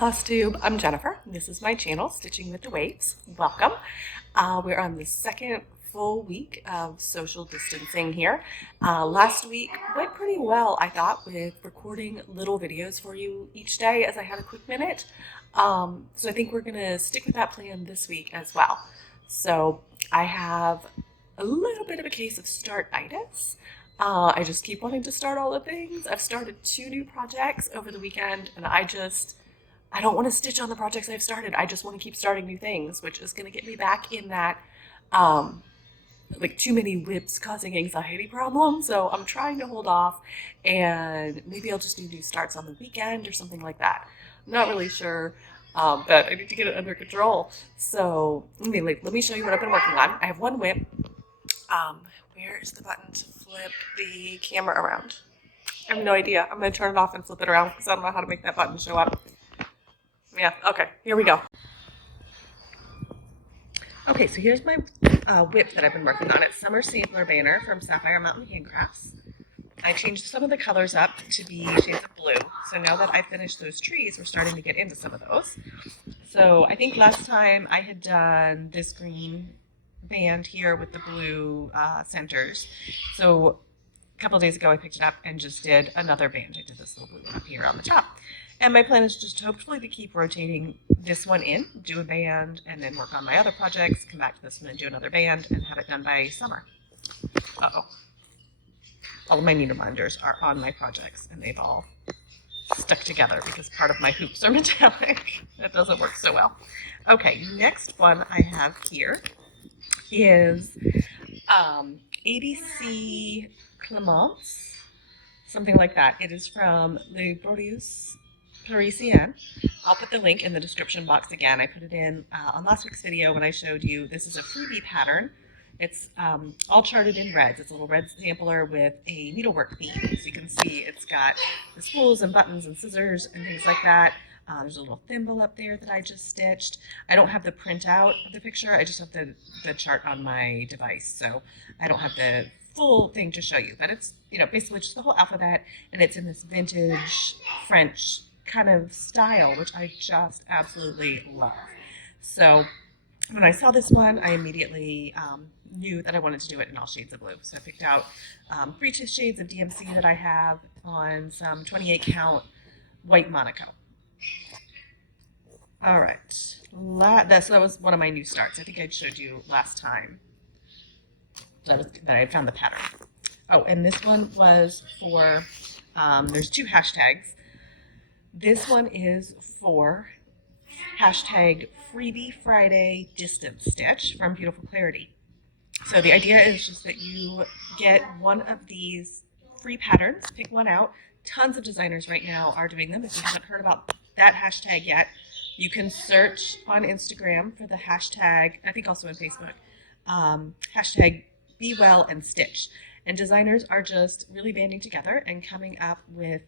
Flosstube. I'm Jennifer. This is my channel, Stitching with the Waves. Welcome. We're on the second full week of social distancing here. Last week went pretty well, I thought, with recording little videos for you each day as I had a quick minute. So I think we're going to stick with that plan this week as well. So I have a little bit of a case of start-itis. I just keep wanting to start all the things. I've started 2 new projects over the weekend, and I don't want to stitch on the projects I've started. I just want to keep starting new things, which is going to get me back in that like too many whips causing anxiety problem. So I'm trying to hold off, and maybe I'll just do new starts on the weekend or something like that. I'm not really sure, but I need to get it under control. So anyway, let me show you what I've been working on. I have one whip. Where is the button to flip the camera around? I have no idea. I'm going to turn it off and flip it around because I don't know how to make that button show up. Yeah, okay, here we go. Okay, so here's my whip that I've been working on. It's Summer Sampler Banner from Sapphire Mountain Handcrafts. I changed some of the colors up to be shades of blue. So now that I finished those trees, we're starting to get into some of those. So I think last time I had done this green band here with the blue centers. So a couple of days ago I picked it up and just did another band. I did this little blue one up here on the top. And my plan is just hopefully to keep rotating this one in, do a band, and then work on my other projects, come back to this one and do another band, and have it done by summer. Uh-oh. All of my needle minders are on my projects, and they've all stuck together because part of my hoops are metallic. That doesn't work so well. Okay, next one I have here is ABC Clémence, something like that. It is from the Brodeuses Parisiennes. I'll put the link in the description box again. I put it in on last week's video when I showed you this is a freebie pattern. It's all charted in reds. It's a little red sampler with a needlework theme. So you can see it's got the spools and buttons and scissors and things like that. There's a little thimble up there that I just stitched. I don't have the printout of the picture. I just have the chart on my device. So I don't have the full thing to show you. But it's, basically just the whole alphabet. And it's in this vintage French kind of style, which I just absolutely love. So when I saw this one, I immediately knew that I wanted to do it in all shades of blue. So I picked out 3 shades of DMC that I have on some 28 count white Monaco. All right, so that was one of my new starts. I think I showed you last time that I found the pattern. Oh, and this one was for, there's 2 hashtags. This one is for hashtag Freebie Friday Distance Stitch from Beautiful Clareity. So the idea is just that you get one of these free patterns, pick one out. Tons of designers right now are doing them. If you haven't heard about that hashtag yet, you can search on Instagram for the hashtag, I think also on Facebook, hashtag Be Well and Stitch. And designers are just really banding together and coming up with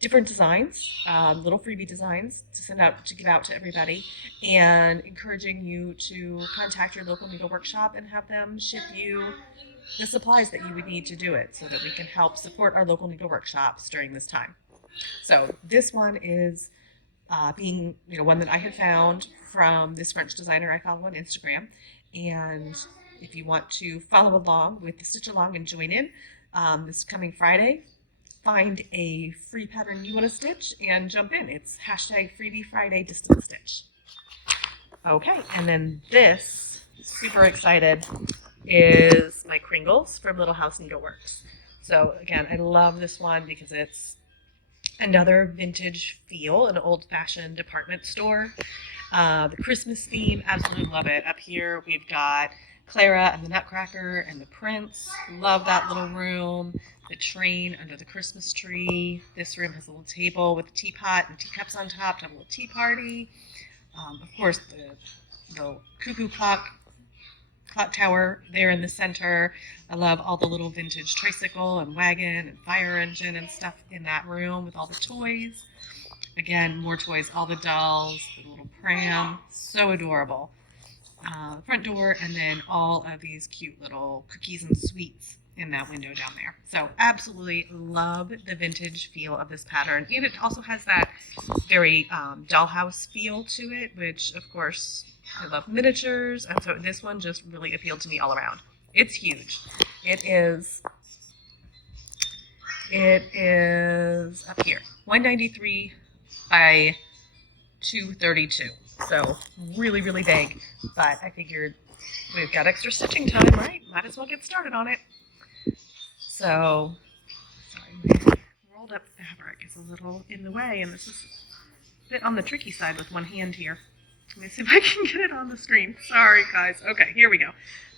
different designs, little freebie designs to send out, to give out to everybody, and encouraging you to contact your local needle workshop and have them ship you the supplies that you would need to do it so that we can help support our local needle workshops during this time. So this one is being, one that I had found from this French designer I follow on Instagram. And if you want to follow along with the Stitch Along and join in this coming Friday, find a free pattern you want to stitch and jump in. It's hashtag Freebie Friday Distance Stitch. Okay, and then this, super excited, is my Kringles from Little House Needleworks. So again, I love this one because it's another vintage feel, an old-fashioned department store. The Christmas theme, absolutely love it. Up here we've got Clara and the Nutcracker and the Prince. Love that little room. The train under the Christmas tree. This room has a little table with a teapot and teacups on top to have a little tea party. Of course, the cuckoo clock tower there in the center. I love all the little vintage tricycle and wagon and fire engine and stuff in that room with all the toys. Again, more toys, all the dolls, the little pram, so adorable. Front door, and then all of these cute little cookies and sweets in that window down there. So absolutely love the vintage feel of this pattern. And it also has that very dollhouse feel to it, which of course I love miniatures. And so this one just really appealed to me all around. It's huge. It is up here, 193 by 232. So really, really big, but I figured we've got extra stitching time, right? Might as well get started on it. So, sorry, my rolled up fabric is a little in the way, and this is a bit on the tricky side with one hand here. Let me see if I can get it on the screen. Sorry, guys. Okay, here we go.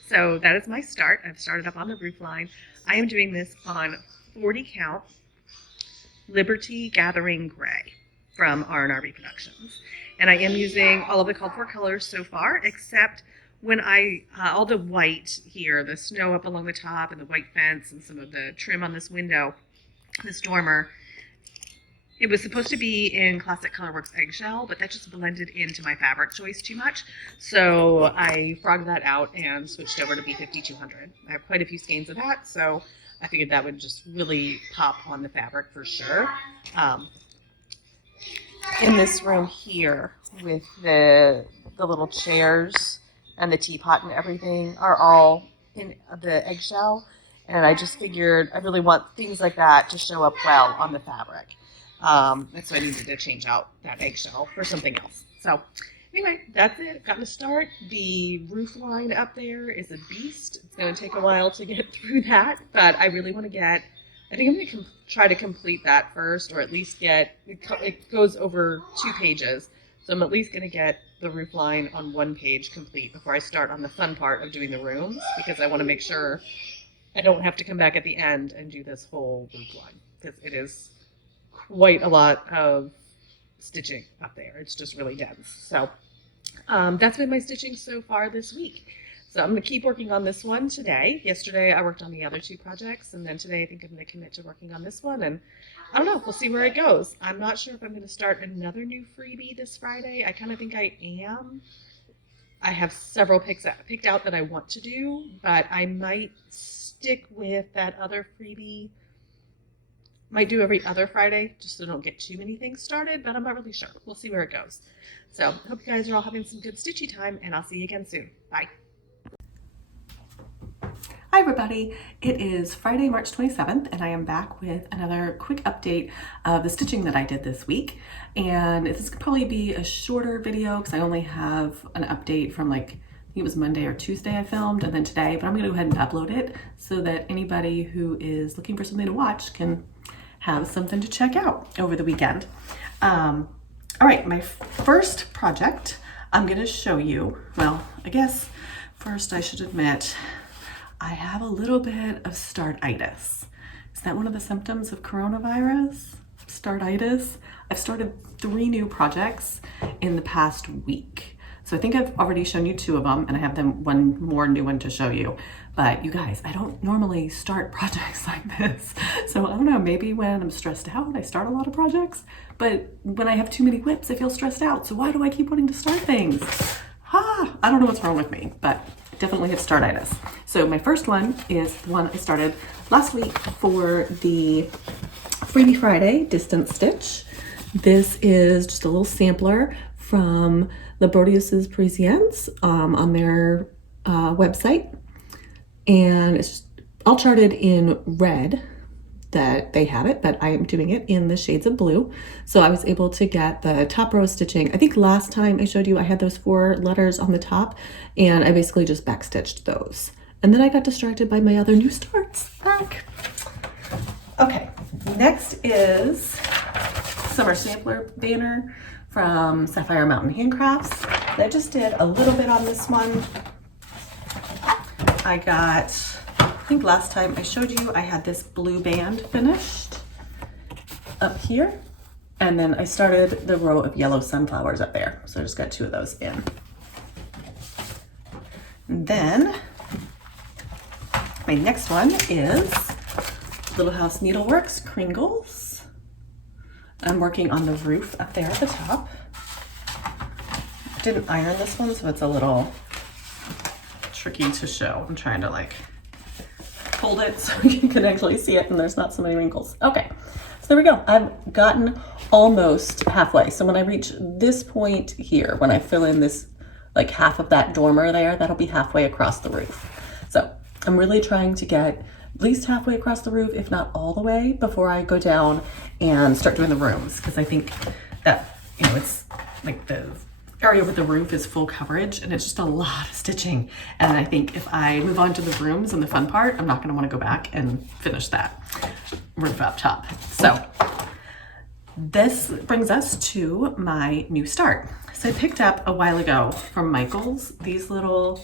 So that is my start. I've started up on the roof line. I am doing this on 40 count Liberty Gathering Gray from R&R Productions. And I am using all of the called for colors so far, except when all the white here, the snow up along the top and the white fence and some of the trim on this window, this dormer, it was supposed to be in Classic Colorworks Eggshell, but that just blended into my fabric choice too much. So I frogged that out and switched over to B5200. I have quite a few skeins of that, so I figured that would just really pop on the fabric for sure. In this room here with the little chairs and the teapot and everything are all in the eggshell. And I just figured I really want things like that to show up well on the fabric. And so I needed to change out that eggshell for something else. So anyway, that's it. Got to start. The roof line up there is a beast. It's going to take a while to get through that, but I really want to I think I'm going to try to complete that first, or at least it goes over 2 pages. So I'm at least going to get the roof line on 1 page complete before I start on the fun part of doing the rooms, because I want to make sure I don't have to come back at the end and do this whole roof line, because it is quite a lot of stitching up there. It's just really dense. So that's been my stitching so far this week. So I'm going to keep working on this one today. Yesterday I worked on the other 2 projects, and then today I think I'm going to commit to working on this one, and I don't know, we'll see where it goes. I'm not sure if I'm going to start another new freebie this Friday. I kind of think I am. I have several picked out that I want to do, but I might stick with that other freebie. Might do every other Friday, just so I don't get too many things started, but I'm not really sure. We'll see where it goes. So I hope you guys are all having some good stitchy time, and I'll see you again soon. Bye. Hi everybody, it is Friday, March 27th, and I am back with another quick update of the stitching that I did this week. And this could probably be a shorter video because I only have an update from I think it was Monday or Tuesday I filmed, and then today, but I'm gonna go ahead and upload it so that anybody who is looking for something to watch can have something to check out over the weekend. All right, my first project I'm gonna show you, well, I guess first I should admit, I have a little bit of start-itis. Is that one of the symptoms of coronavirus? Start-itis? I've started 3 new projects in the past week. So I think I've already shown you 2 of them, and I have one more new one to show you. But you guys, I don't normally start projects like this. So I don't know, maybe when I'm stressed out, I start a lot of projects. But when I have too many whips, I feel stressed out. So why do I keep wanting to start things? I don't know what's wrong with me, but definitely have start-itis. So my first one is the one I started last week for the Freebie Friday distance stitch. This is just a little sampler from the Brodeuses Parisiennes on their website. And it's just all charted in red that they have it, but I am doing it in the shades of blue. So I was able to get the top row stitching. I think last time I showed you I had those 4 letters on the top, and I basically just backstitched those. And then I got distracted by my other new starts. Okay, next is Summer Sampler banner from Sapphire Mountain Handcrafts. I just did a little bit on this one. I think last time I showed you I had this blue band finished up here, and then I started the row of yellow sunflowers up there. So I just got 2 of those in. And then my next one is Little House Needleworks Kringles. I'm working on the roof up there at the top. Didn't iron this one, so it's a little tricky to show. I'm trying to hold it so you can actually see it and there's not so many wrinkles. Okay, so there we go. I've gotten almost halfway. So when I reach this point here, when I fill in this, like half of that dormer there, that'll be halfway across the roof. So I'm really trying to get at least halfway across the roof, if not all the way, before I go down and start doing the rooms. Because I think that, you know, it's like the area with the roof is full coverage and it's just a lot of stitching. And I think if I move on to the rooms and the fun part, I'm not gonna wanna go back and finish that roof up top. So this brings us to my new start. So I picked up a while ago from Michael's these little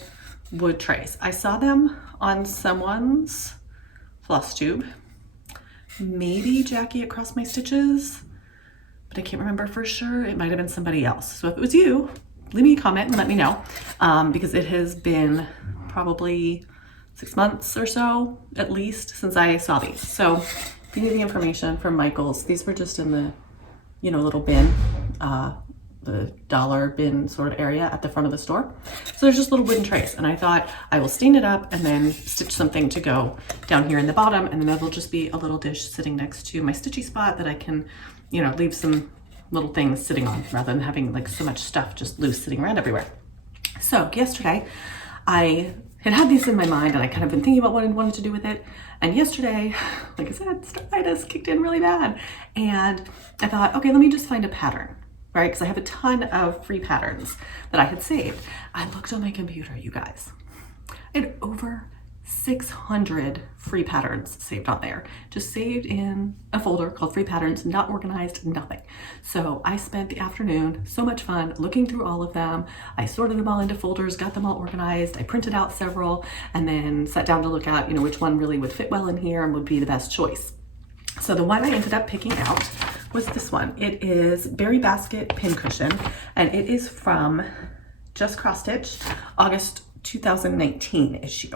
wood trays. I saw them on someone's Flosstube, maybe Jackie at Cross My Stitches, but I can't remember for sure. It might have been somebody else. So if it was you, leave me a comment and let me know, because it has been probably 6 months or so, at least, since I saw these. So if you need the information from Michael's, these were just in the, you know, little bin, the dollar bin sort of area at the front of the store. So there's just little wooden trays, and I thought I will stand it up and then stitch something to go down here in the bottom, and then it'll just be a little dish sitting next to my stitchy spot that I can, you know, leave some little things sitting on rather than having like so much stuff just loose sitting around everywhere. So yesterday I had these in my mind and I kind of been thinking about what I wanted to do with it. And yesterday, like I said, Start-itis kicked in really bad. And I thought, okay, let me just find a pattern, right? Because I have a ton of free patterns that I had saved. I looked on my computer, you guys. I had over 600 free patterns saved on there, just saved in a folder called free patterns, not organized, nothing. So I spent the afternoon, so much fun, looking through all of them. I sorted them all into folders, got them all organized. I printed out several and then sat down to look at, you know, which one really would fit well in here and would be the best choice. So the one I ended up picking out was this one. It is Berry Basket Pincushion, and it is from Just Cross Stitch, August 2019 issue,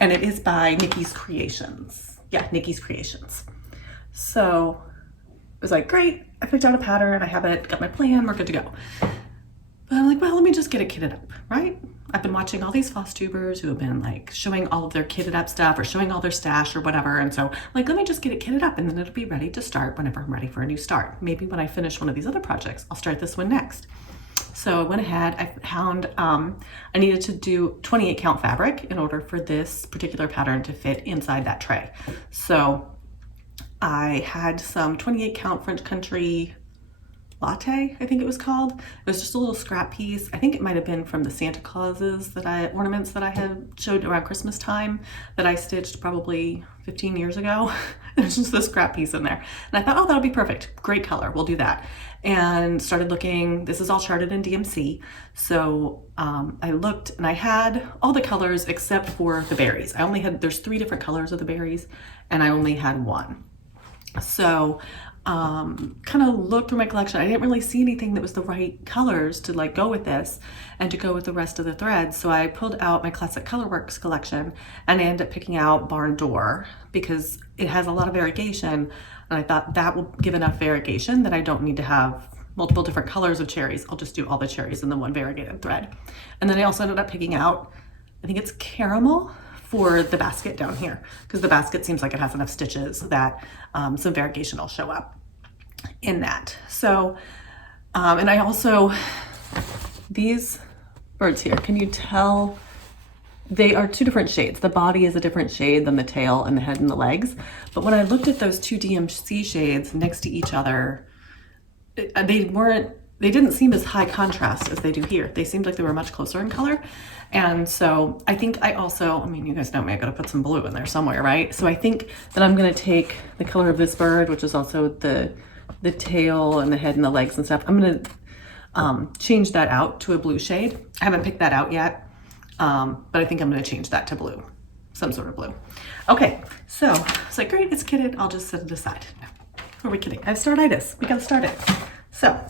and it is by Nikki's Creations. Yeah, Nikki's Creations. So it was like, great, I picked out a pattern, I have it, got my plan, we're good to go. But I'm like, well, let me just get it kitted up, right? I've been watching all these Flosstubers who have been like showing all of their kitted up stuff or showing all their stash or whatever, and so like, let me just get it kitted up and then it'll be ready to start whenever I'm ready for a new start. Maybe when I finish one of these other projects, I'll start this one next. So I went ahead, I found I needed to do 28 count fabric in order for this particular pattern to fit inside that tray. So I had some 28 count French Country Latte, I think it was called. It was just a little scrap piece. I think it might have been from the Santa Clauses ornaments that I had showed around Christmas time that I stitched probably 15 years ago. There's just this scrap piece in there. And I thought, oh, that'll be perfect. Great color, we'll do that. And started looking, this is all charted in DMC. So I looked and I had all the colors except for the berries. I only had, there's 3 different colors of the berries and I only had 1. So kind of looked through my collection. I didn't really see anything that was the right colors to like go with this and to go with the rest of the threads. So I pulled out my Classic Colorworks collection and I ended up picking out Barn Door because it has a lot of variegation. And I thought that will give enough variegation that I don't need to have multiple different colors of cherries. I'll just do all the cherries in the one variegated thread. And then I also ended up picking out, I think it's Caramel for the basket down here, because the basket seems like it has enough stitches that some variegation will show up in that. So, and I also, these birds here, can you tell? They are 2 different shades. The body is a different shade than the tail and the head and the legs. But when I looked at those 2 DMC shades next to each other, they didn't seem as high contrast as they do here. They seemed like they were much closer in color. And so I think I also, I mean, you guys know me, I gotta put some blue in there somewhere, right? So I think that I'm gonna take the color of this bird, which is also the tail and the head and the legs and stuff. I'm gonna change that out to a blue shade. I haven't picked that out yet. But I think I'm going to change that to blue, some sort of blue. Okay, so it's like, great, it's kitted. I'll just set it aside. Who are we kidding? I have Start-itis. We got to start it. So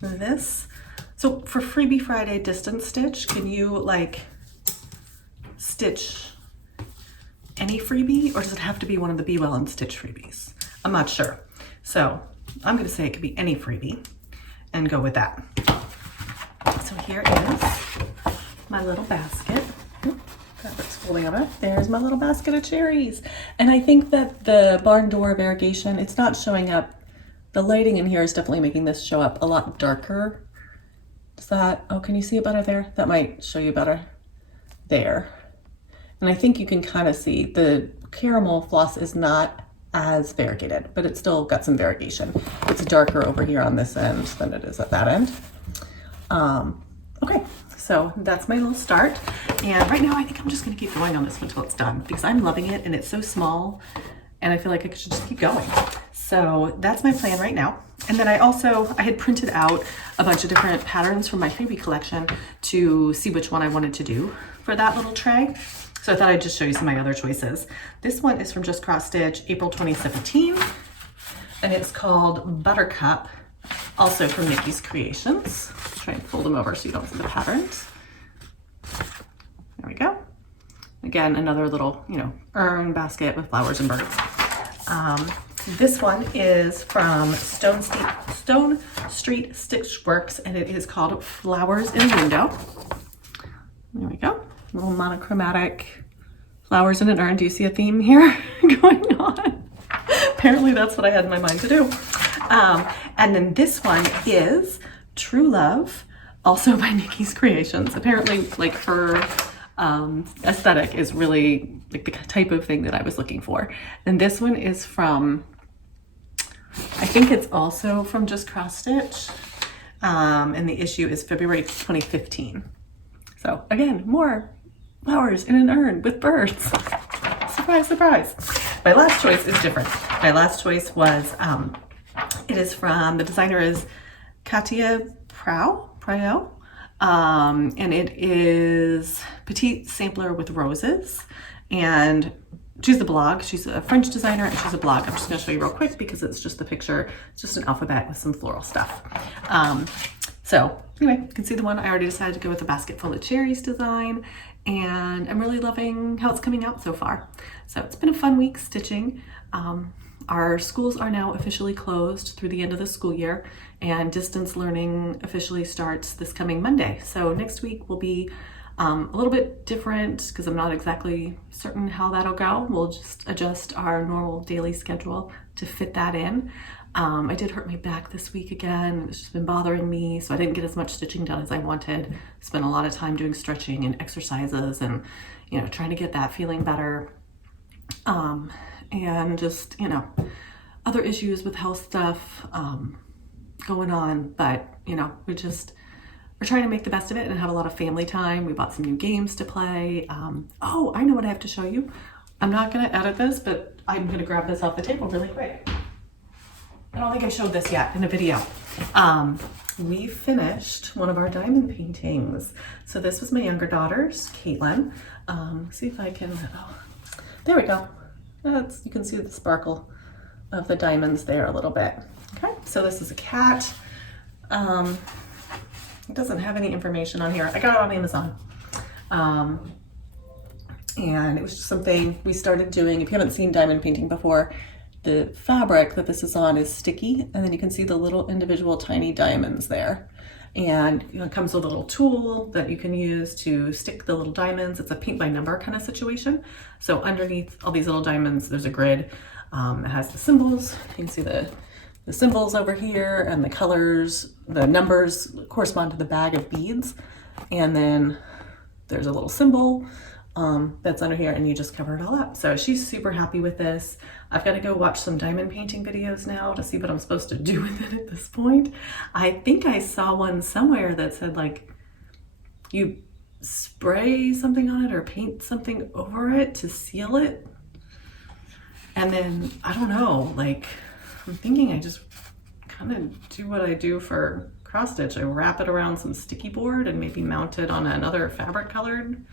this, so for Freebie Friday distance stitch, can you like stitch any freebie or does it have to be one of the Be Well and Stitch freebies? I'm not sure. So I'm going to say it could be any freebie and go with that. So here is my little basket. fabric's folding over. There's my little basket of cherries. And I think that the barn door variegation, it's not showing up. The lighting in here is definitely making this show up a lot darker. Is that, oh, can you see it better there? That might show you better there. And I think you can kind of see the caramel floss is not as variegated, but it's still got some variegation. It's darker over here on this end than it is at that end. Okay, so that's my little start. And right now I think I'm just gonna keep going on this one until it's done because I'm loving it and it's so small and I feel like I should just keep going. So that's my plan right now. And then I had printed out a bunch of different patterns from my Freebie collection to see which one I wanted to do for that little tray. So I thought I'd just show you some of my other choices. This one is from Just Cross Stitch, April 2017, and it's called Buttercup, also from Nikki's Creations. Try and fold them over so you don't see the patterns. There we go. Again, another little, urn basket with flowers and birds. This one is from Stone Street Stitch Works, and it is called Flowers in a Window. There we go. Little monochromatic flowers in an urn. Do you see a theme here going on? Apparently that's what I had in my mind to do. And then this one is True Love, also by Nikki's Creations. Apparently like her aesthetic is really like the type of thing that I was looking for. And this one is from, I think it's also from Just Cross Stitch. And the issue is February 2015. So again, more flowers in an urn with birds. Surprise, surprise. My last choice is different. My last choice was, it is from, the designer is Katia Prao, and it is Petite Sampler with Roses. And she's a blog. She's a French designer and she's a blog. I'm just gonna show you real quick because it's just the picture. It's just an alphabet with some floral stuff. So anyway, you can see the one I already decided to go with the basket full of cherries design, and I'm really loving how it's coming out so far. So it's been a fun week stitching. Our schools are now officially closed through the end of the school year, and distance learning officially starts this coming Monday. So next week will be a little bit different because I'm not exactly certain how that'll go. We'll just adjust our normal daily schedule to fit that in. I did hurt my back this week again. It's just been bothering me, so I didn't get as much stitching done as I wanted. Spent a lot of time doing stretching and exercises and, trying to get that feeling better. And just, other issues with health stuff going on, but, we're trying to make the best of it and have a lot of family time. We bought some new games to play. Oh, I know what I have to show you. I'm not gonna edit this, but I'm gonna grab this off the table really quick. I don't think I showed this yet in a video. We finished one of our diamond paintings. So this was my younger daughter's, Caitlin. See if I can, there we go. You can see the sparkle of the diamonds there a little bit. Okay, so this is a cat. It doesn't have any information on here. I got it on Amazon. And it was just something we started doing. If you haven't seen diamond painting before, the fabric that this is on is sticky, and then you can see the little individual tiny diamonds there. And it comes with a little tool that you can use to stick the little diamonds. It's a paint by number kind of situation. So underneath all these little diamonds, there's a grid. It has the symbols. You can see the symbols over here, and the colors, the numbers correspond to the bag of beads. And then there's a little symbol that's under here, and you just cover it all up. So she's super happy with this. I've got to go watch some diamond painting videos now to see what I'm supposed to do with it at this point. I think I saw one somewhere that said like you spray something on it or paint something over it to seal it. And then, I don't know, like I'm thinking I just kind of do what I do for cross stitch. I wrap it around some sticky board and maybe mount it on another fabric colored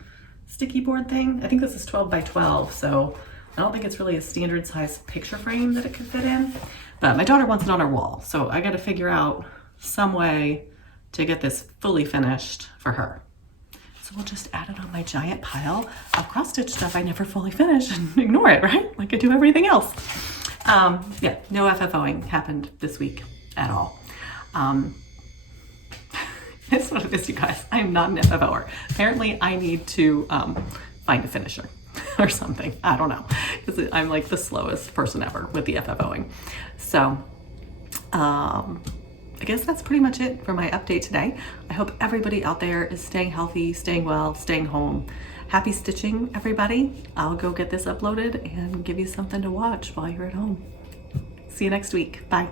sticky board thing. I think this is 12 by 12, so I don't think it's really a standard size picture frame that it could fit in, but my daughter wants it on her wall. So I got to figure out some way to get this fully finished for her. So we'll just add it on my giant pile of cross stitch stuff I never fully finish and ignore it, right? Like I do everything else. Yeah, no FFOing happened this week at all. That's what it is, you guys. I'm not an FFOer. Apparently I need to find a finisher or something. I don't know, because I'm like the slowest person ever with the FFOing. So I guess that's pretty much it for my update today. I hope everybody out there is staying healthy, staying well, staying home. Happy stitching, everybody. I'll go get this uploaded and give you something to watch while you're at home. See you next week. Bye.